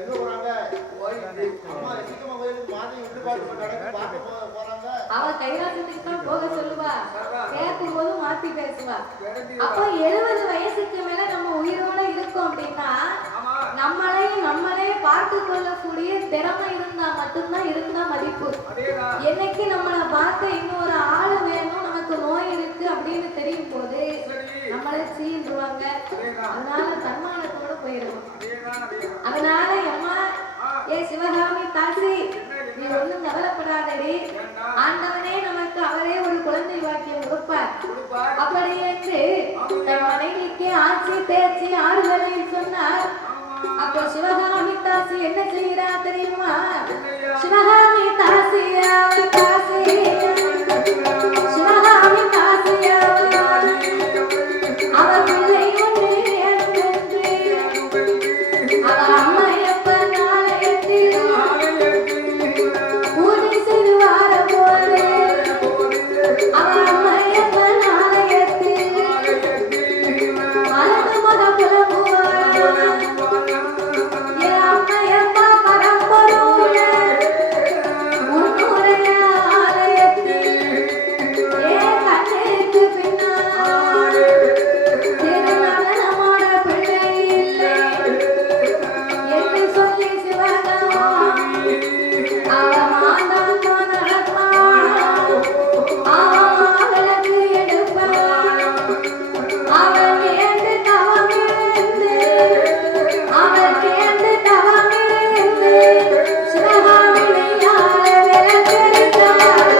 எங்க போறாங்க? அம்மா சீக்கிரமா போயிட்டு மாத்தி விட்டு பார்த்து போறாங்க. அவ கைலாசத்துக்கு தான் போக சொல்லுவா. கேட்கும் போது மாத்தி பேசுவா. அப்ப 70 வயசுக்கு மேல நம்ம உயிரோட இருக்கோம் அப்படின்னா நம்மளே பார்த்து கொள்ளக்கூடிய திறமை இருந்தா மட்டும்தான் இருந்தா மதிப்பு. என்னைக்கு நம்மளை பார்க்க இன்னொரு ஆளு வேணும், நமக்கு நோய் இருக்கு அப்படின்னு தெரியும் போது நம்மளே சீன்றுவாங்க. அதனால தன்மானத்தோட போயிடும். அதனால அம்மா ஏ சிவகாமி தாசி, நீ ஒண்ணும் கவலைப்படாதடி. ஆண்டவனே நமக்கு அவரே ஒரு குழந்தை வாக்கியம் கொடுப்பார். அப்படி என்று தன் மனைவிக்கு ஆட்சி பேச்சு ஆறுதலை சொன்னார். அப்போ சிவகாமி தாசி என்ன செய்கிறா தெரியுமா? சிவகாமி தாசியா சிவகாமி தாசியா அவர் பிள்ளை ஒன்று அவர் அம்மையப்ப நாளையத்தில் பூஜை செய்து வார போது அவர் அம்மையப்ப நாளையத்தில் மலர்ந்து முத புலம்புவார். அம்மையப்பா பரம்பொருள உன்னுடைய ஆலயத்தில் ஏ கண்ணுக்கு பின்னால் திருநகரமோட பிள்ளை இல்லை என்று சொல்லி சிவகாமி அவன் நடப்பான். அவளுக்கு எடுப்பான். அவன் கேட்டு தவமிருந்து அவன் கேட்டு தவமிருந்து சிவகாமியை யார விளக்கெடுத்தார்.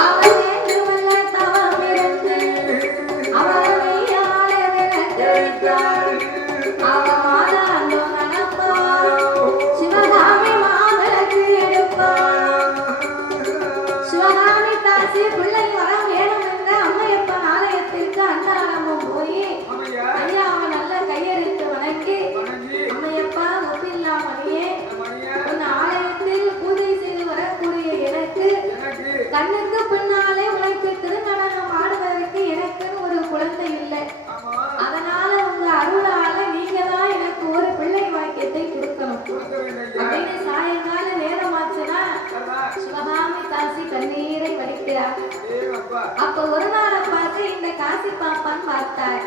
அவன் வேண்டுமல்ல தவமிருந்து அவனை யார விளக்கெடுத்தார். அவன் மாதாண்டோ நடப்பான். சிவகாமி மாதலுக்கு எடுப்பான். சிவகாமி தாசி பிள்ளை வரம் வேணும் என்ற அம்மையப்பன் ஆலயத்திற்கு அன்னாரமும் போய் ஐயா அவன் நல்ல கையெழுத்து வணங்கி, அம்மையப்பா ஒப்பில்லாமலையே உன் ஆலயத்தில் பூஜை செய்து வரக்கூடிய எனக்கு கண்ணுக்கு பின்னாலே உனக்கு திருநடனம் ஆடுவதற்கு எனக்கு ஒரு குழந்தை இல்லை. அதனால உங்க அருளால நீங்க தான் எனக்கு ஒரு பிள்ளை வாக்கியத்தை கொடுக்கணும் அப்படின்னு சாயங்கால நேரமாச்சுன்னா சிவகாமி தாசி கண்ணீரை வடிக்கிறார். அப்ப ஒரு நாளை பார்த்து இந்த காசி பாப்பான்னு பார்த்தார்.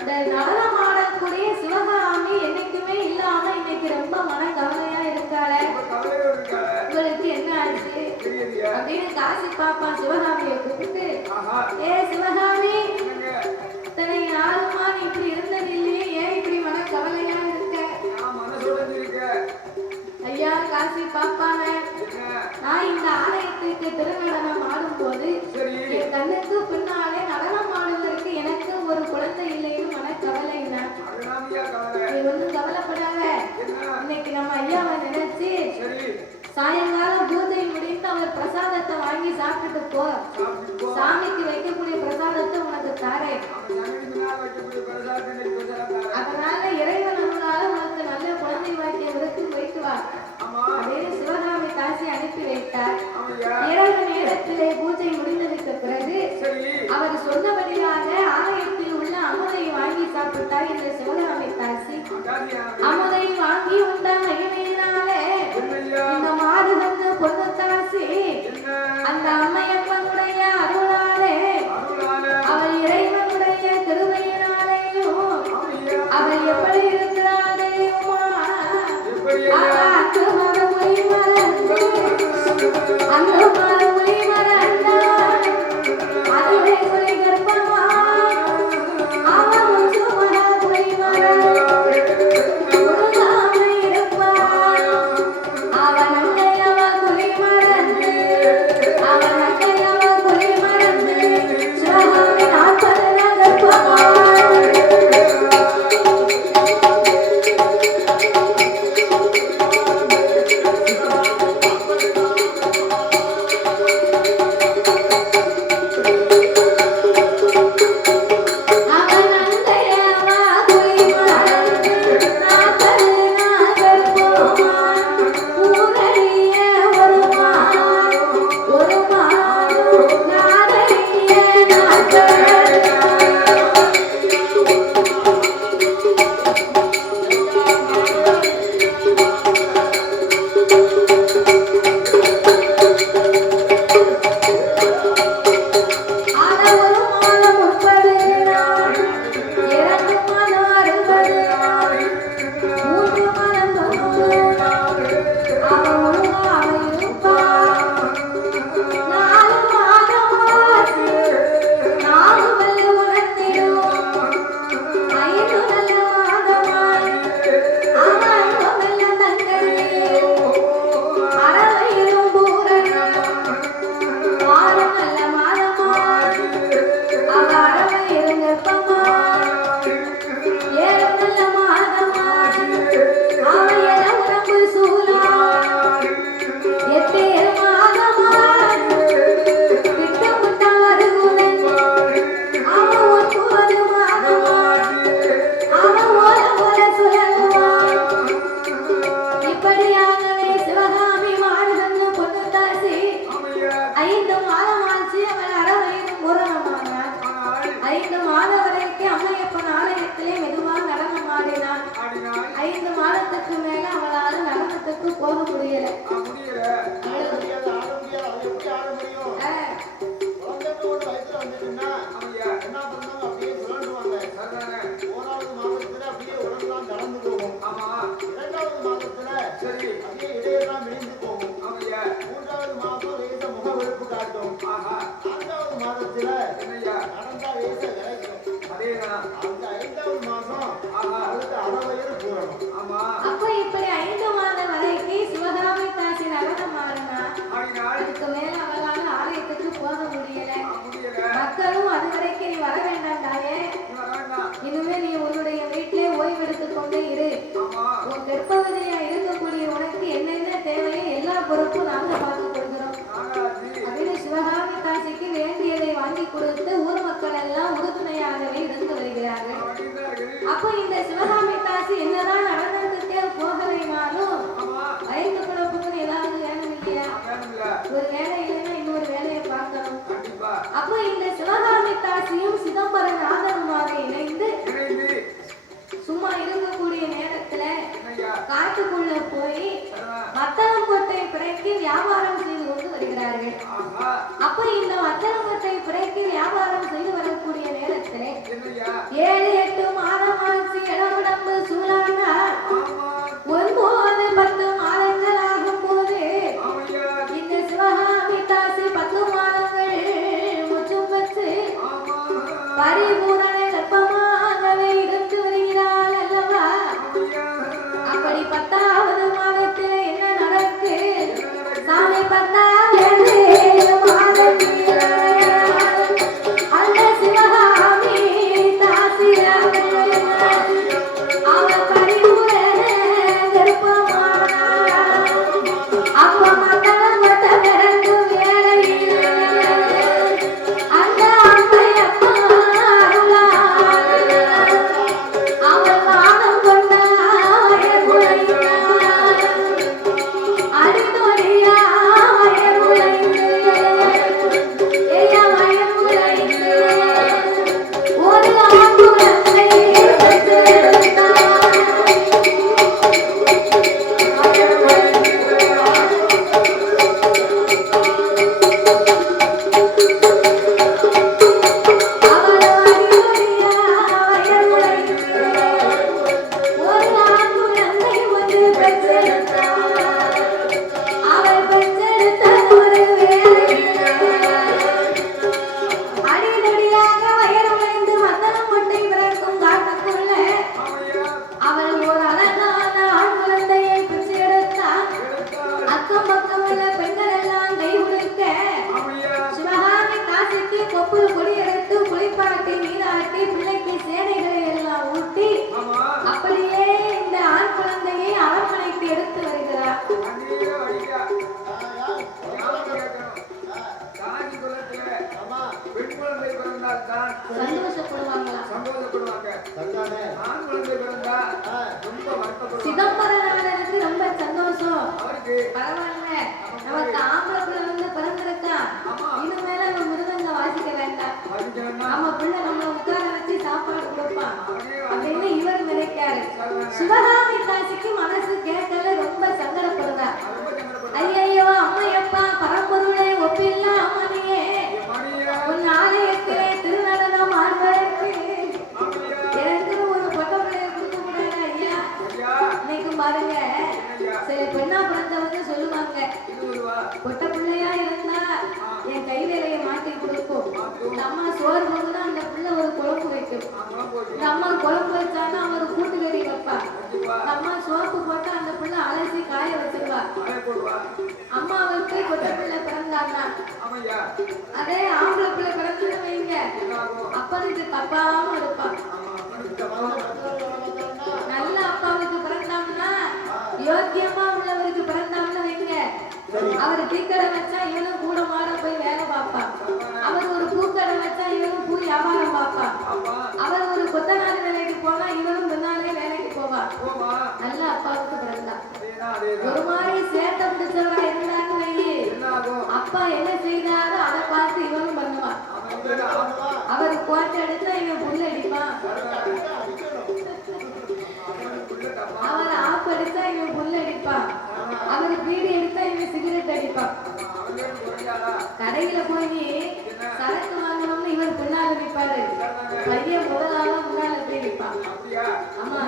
இந்த நடனம் ஆடக்கூடிய சிவகாமி என்னைக்குமே இல்லாம இன்னைக்கு ரொம்ப மன கவலையா இருக்காளே, உங்களுக்கு என்ன ஆச்சு அப்படின்னு காசி பாப்பா சிவகாமியை கூப்பிட்டு, ஏ சிவகாமி, இத்தனை நாளுமா நீ இப்படி இருந்தது இல்லையே, ஏன் இப்படி மன கவலையா இருக்க? ஐயா காசி பாப்பான நான் இந்த ஆலயத்துக்கு திருநடனம் ஆடும் போது என் கண்ணுக்கு பின்னாலே நடனம் ஆடுவதற்கு எனக்கு ஒரு குழந்தை இல்லைன்னு மனக்கவலைன்னா, நீ ஒன்றும் கவலைப்படாத. இன்னைக்கு நம்ம ஐயாவை நினைச்சு சாயங்காலம் பூஜை முடிந்து அவர் பிரசாதத்தை வாங்கி சாப்பிட்டு போ. சாமிக்கு வைக்கக்கூடிய பிரசாதத்தை உனக்கு தாரேன். அதனால இறைவன் அருளால உனக்கு நல்ல குழந்தை வாக்கியம் இருக்கு, வைத்து வா அப்படின்னு சிவகாமி தாசி அனுப்பி வைத்தார். இரவு நேரத்திலே பூஜை முடிந்ததுக்கு பிறகு அவர் சொன்னபடியாக ஆலயத்தில் உள்ள அமுதை வாங்கி சாப்பிட்டார் இந்த சிவகாமி தாசி. அமுதை வாங்கி உண்ட மகிமையினாலே இந்த மாடு வந்து பொண்ணு தாசி அந்த அம்மையப்பனுடைய அருளாலே அவர் இறைவனுடைய திருவையினாலேயும் அவர் எப்படி இருக்கிறாரேயுமா அந்த மறுமொழி மறந்து அந்த மறுமொழி மறந்தார். அதுவே குலை கர்ப்பமா அவன் சுமர குலை மறந்தாமை இருப்பான். அவன் அங்கையவ குலை மறந்து அவன் அங்கையவ குலை மறந்து சிவகாமி 40 கர்ப்பமா. போக முடியல முடியல ஆட முடியாது அது எப்படி ஆட முடியும் குழந்தைக்கு ஒரு வயசுல வந்துட்டுன்னா என்ன பண்ணுவாங்க அப்படியே சுழண்டுவாங்க ஓராவது மாதத்துல அப்படியே உடம்பெல்லாம் தளர்ந்து போகும் இரண்டாவது மாதத்துல சரி அப்படியே இடையெல்லாம் விழிந்து போகும் மூன்றாவது மாதம் லேச முக வெளுப்பு காட்டும் நான்காவது மாதத்துல நடந்தா லேச விளைக்கும் அந்த ஐந்தாவது மாசம் அடுத்த அறவயது பூரணம் அப்ப இப்படி 5 மாதம் வரைக்கும் சிவகாமி தாசி நடனம் ஆடினா அதுக்கு மேல அவளால ஆலயத்துக்கு போக முடியல மக்களும் அது வரைக்கும் நீ வர வேண்டாண்டாயே இனிமே நீ உன்னுடைய வீட்டிலே ஓய்வு எடுத்துக் கொண்டே இரு உன் கர்ப்பவதியா இருக்கக்கூடிய உனக்கு என்னென்ன தேவையோ எல்லா பொறுப்பும் நாங்க பார்த்து கொடுக்கிறோம் அப்படின்னு சிவகாமி தாசிக்கு வேண்டியதை வாங்கி கொடுத்து ஊர் மக்கள் எல்லாம் உறுதுணையாகவே இருந்து வருகிறார்கள். அப்போ இந்த சிவகாமி தாசி என்னதான் நடனத்துக்கே போகலைனாலும் வயிற்று குழப்புன்னு ஏதாவது வேணும் இல்லையா? ஒரு வேலை இல்லைன்னா இன்னொரு வேலையை பார்க்கணும். அப்போ இந்த சிவகாமி தாசியும் சிதம்பரநாதனுமாக இணைந்து சும்மா இருக்கக்கூடிய நேரத்துல காட்டுக்குள்ள போய் வத்தலங்கொட்டை பிறக்கி வியாபாரம் செய்து கொண்டு வருகிறார்கள். அப்ப இந்த வத்தலங்கொட்டை பிறக்கி வியாபாரம் செய்து வரக்கூடிய நேரத்துல 7-8 மாதம் ஆச்சு இடமுடம்பு சூழானா 9-10 மாதங்கள் ஆகும் போது இந்த சிவகாமி தாசி 10 மாதங்கள் முற்றும் பெற்று பரிபூரண கர்ப்பமாகவே இருந்து வருகிறாள் அல்லவா? அப்படி 10வது மாதத்தில் என்ன நடக்கு? சாமி 10வது மாதத்தில் அந்த சிவகாமி தாசி அவள் பரிபூரண கர்ப்பமானாள். அப்ப மக்கள் மொத்த பிறந்து வேலையில் அந்த அம்மையப்பா அவள் மாதம் கொண்டாய குழைந்தாள் அடிதொழியா வயகுழைந்து வயகுழைந்து ஒரு ஆண்டுலத்தை பெற்றெடுத்தாள். அப்படியே இந்த ஆண் குழந்தையை அரண்மனைக்கு எடுத்து வருகிறார். சிதம்பரநாதனுக்கு ரொம்ப சந்தோஷம். பரவாயில்ல, நமக்கு ஆம்பளை பிள்ளை வந்து பிறந்திருக்கான், இனிமேல நம்ம மிருதங்க வாசிக்க வேண்டாம், நம்ம பிள்ளை நம்மளை உட்கார வச்சு சாப்பாடு கொடுப்பான் அப்படின்னு இவர் நினைக்காரு. சிவகாமி தாசிக்கு மனசு கேட்கல, ரொம்ப சங்கடப்படுறார். ஐயோ அம்மையப்பா பரம்பொருளை ஒப்பில்லா அம்மனியே, உன் ஆலயத்திலே திருநடனம் ஆடுவதற்கு எனக்கு ஒரு பொட்ட பிள்ளைய கொடுக்க கூடாது ஐயா. இன்னைக்கு பாருங்க, சில பெண்ணா பிறந்தவங்க சொல்லுவாங்க, பொட்ட பிள்ளையா இருந்தா என் கை வேலையை மாட்டி கொடுக்கும், இந்த அம்மா சோறு போகுதுன்னா அந்த பிள்ளை ஒரு குழம்பு வைக்கும், இந்த அம்மா குழம்பு வச்சான்னா அவர் கூட்டுக்கறி வைப்பா, இந்த அம்மா சோப்பு போட்டா அந்த பிள்ளை அலசி காய வச்சிருவா. அம்மாவுக்கு பொட்ட பிள்ளை பிறந்தான்னா, அதே ஆம்பளை பிள்ளை பிறந்தது வைங்க, அப்பனுக்கு தப்பாம இருப்பான். நல்ல அப்பாவுக்கு பிறந்தாங்கன்னா, யோக்கியமா உள்ளவருக்கு பிறந்தான்னு வைங்க, அவர் டீக்கடை வச்சா இவனும் கூட மாட போய் வேலை பார்ப்பான், அவர் ஒரு பூக்கடை வச்சா இவனும் பூ வியாபாரம் பார்ப்பான், அவர் ஒரு கொத்தனாரி வேலைக்கு போனா இவனும் முன்னாலே வேலைக்கு போவான். நல்ல அப்பாவுக்கு பிறந்தா. ஒரு மாதிரி சேட்டை பிடிச்சவரா இருந்தான்னு வையி, அப்பா என்ன செய்தாரோ அதை பார்த்து இவனும் பண்ணுவான். அவர் கோட்டை அடிச்சா இவன் புல் அடிப்பான், அவர் ஆப் அடிச்சா இவன் புல் அடிப்பான், அவர் நிற்பான். கடையில போய் சரக்கு வாங்கணும்னு இவர் பின்னால நிற்பாரு. பையன் முதலாக முன்னால போய் நிற்பான். ஆமா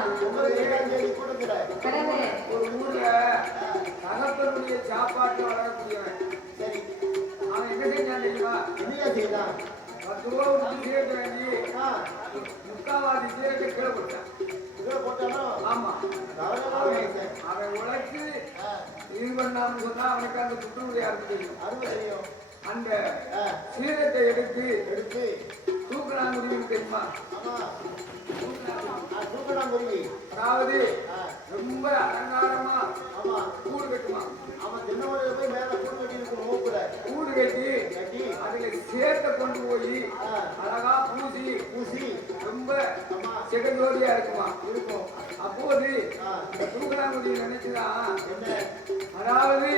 கடவுளே. ஒரு ஊர்ல தகப்பனுடைய சாப்பாட்டு வளரக்கூடியவன். சரி அவன் என்ன செஞ்சான் தெரியுமா? என்ன செய்யலாம் 10 ரூபா கொடுத்து சீரட்டு வாங்கி முக்காவாசி சீரட்டை கீழே போட்டான். இதை போட்டாலும் ஆமா அவன் அவன் உழைச்சு இது பண்ணான்னு சொன்னா அவனுக்கு அந்த குற்றமுறை யாருக்கு தெரியும்? அருமை தெரியும். அந்த சீரட்டை எடுத்து எடுத்து தூக்கலாங்குருவின்னு தெரியுமா? ஆமா தூக்கணாங்குருவி. அதாவது ரொம்ப அலங்காரமா ஆமா கூடு கட்டுமா. அவன் தின்னவரையில போய் மேல கூடு கட்டி இருக்கும் மூக்குல கூடு கட்டி கட்டி அதுல சேர்த்த கொண்டு போய் அழகா பூசி பூசி ரொம்ப ஆமா செகந்தோடியா இருக்குமா இருக்கும். அப்போது தூக்கலாங்குடி நினைச்சுதான் என்ன அதாவது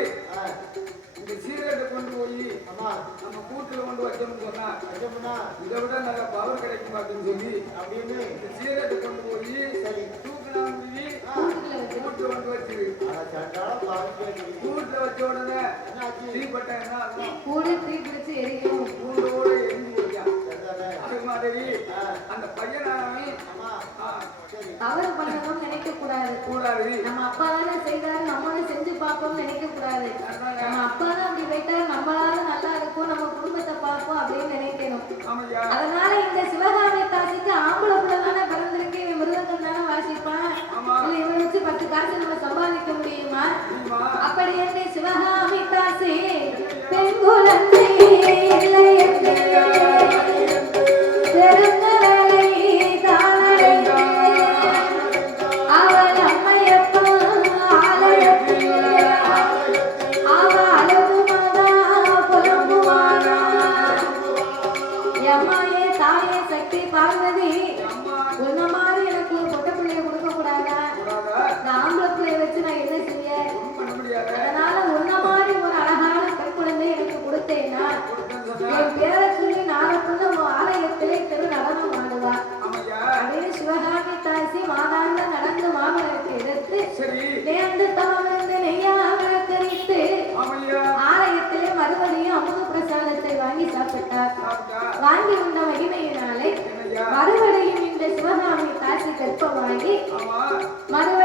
இந்த சீரட்டை கொண்டு போய் ஆமா நம்ம கூட்டுல கொண்டு வச்சோம்னு சொன்னா அஜமுனா இதை விட நல்ல பவர் கிடைக்கும் அப்படின்னு சொல்லி அப்படின்னு இந்த சீரட்டை கொண்டு போய் சரி தூக்கலாங்குடி கூட்டு கொண்டு வச்சு சண்டால பாதிப்பு கூட்டுல வச்ச உடனே என்னாச்சு? தீப்பட்ட என்ன ஆகும்? கூடு தீ பிடிச்சு எரியும். கூண்டோட எரிஞ்சு போய்யா. சரிதானே? அது மாதிரி அந்த பையனாவே ஆமா சரி தவறு பண்ணணும்னு நினைக்க கூடாது. கூடாது. நம்ம அப்பா தானே செய்தாரு, நம்மளும் செஞ்சு பார்ப்போம்னு நினைக்க கூடாது. நம்ம அப்பா தான் அப்படி போயிட்டா நம்மளால நல்லா இருக்கும், நம்ம குடும்பத்தை பார்ப்போம் அப்படின்னு நினைக்கணும். ஆமையா அதனால இந்த சிவகாமி தாசிக்கு ஆம்பளை பிள்ளை தானே பிறந்திருக்கு, இவன் மிருதங்கம் தானே வாசிப்பான். இல்ல இவன் வச்சு 10 காசு நம்ம சம்பாதிக்க முடியுமா? அப்படி என்று சிவகாமி தாசி பெண் குழந்தை இல்லை என்று பெருந்தவளை தானடைந்து அவள் அம்மையப்பா ஆலயத்தில் அவ அழகுமாதா புலம்புவானா. எம்மாயே தாயே சக்தி பார்வதி, உன்ன மாதிரி எனக்கு ஒரு பொட்ட பிள்ளைய கொடுக்க கூடாதா? இந்த ஆம்பளை பிள்ளைய வச்சு நான் என்ன செய்ய? அதனால உன்ன மாதிரி ஒரு அழகான பெண் குழந்தை எனக்கு கொடுத்தேன்னா என் பேரை சொல்லி நாளைக்குள்ள உன் ஆலயத்திலே திரு நடனம் ஆடுவா அப்படின்னு சிவகாமி தாசி மாதாந்த நடந்து மாமலருக்கு எடுத்து நேர்ந்து தமர்ந்து நெய்யாக கரித்து ஆலயத்திலே மறுபடியும் அமுத பிரசாதத்தை வாங்கி சாப்பிட்டார். வாங்கி உண்ட மகிமையினாலே மறுபடியும் இந்த சிவகாமி தாசி கற்பமாகி மறுபடியும்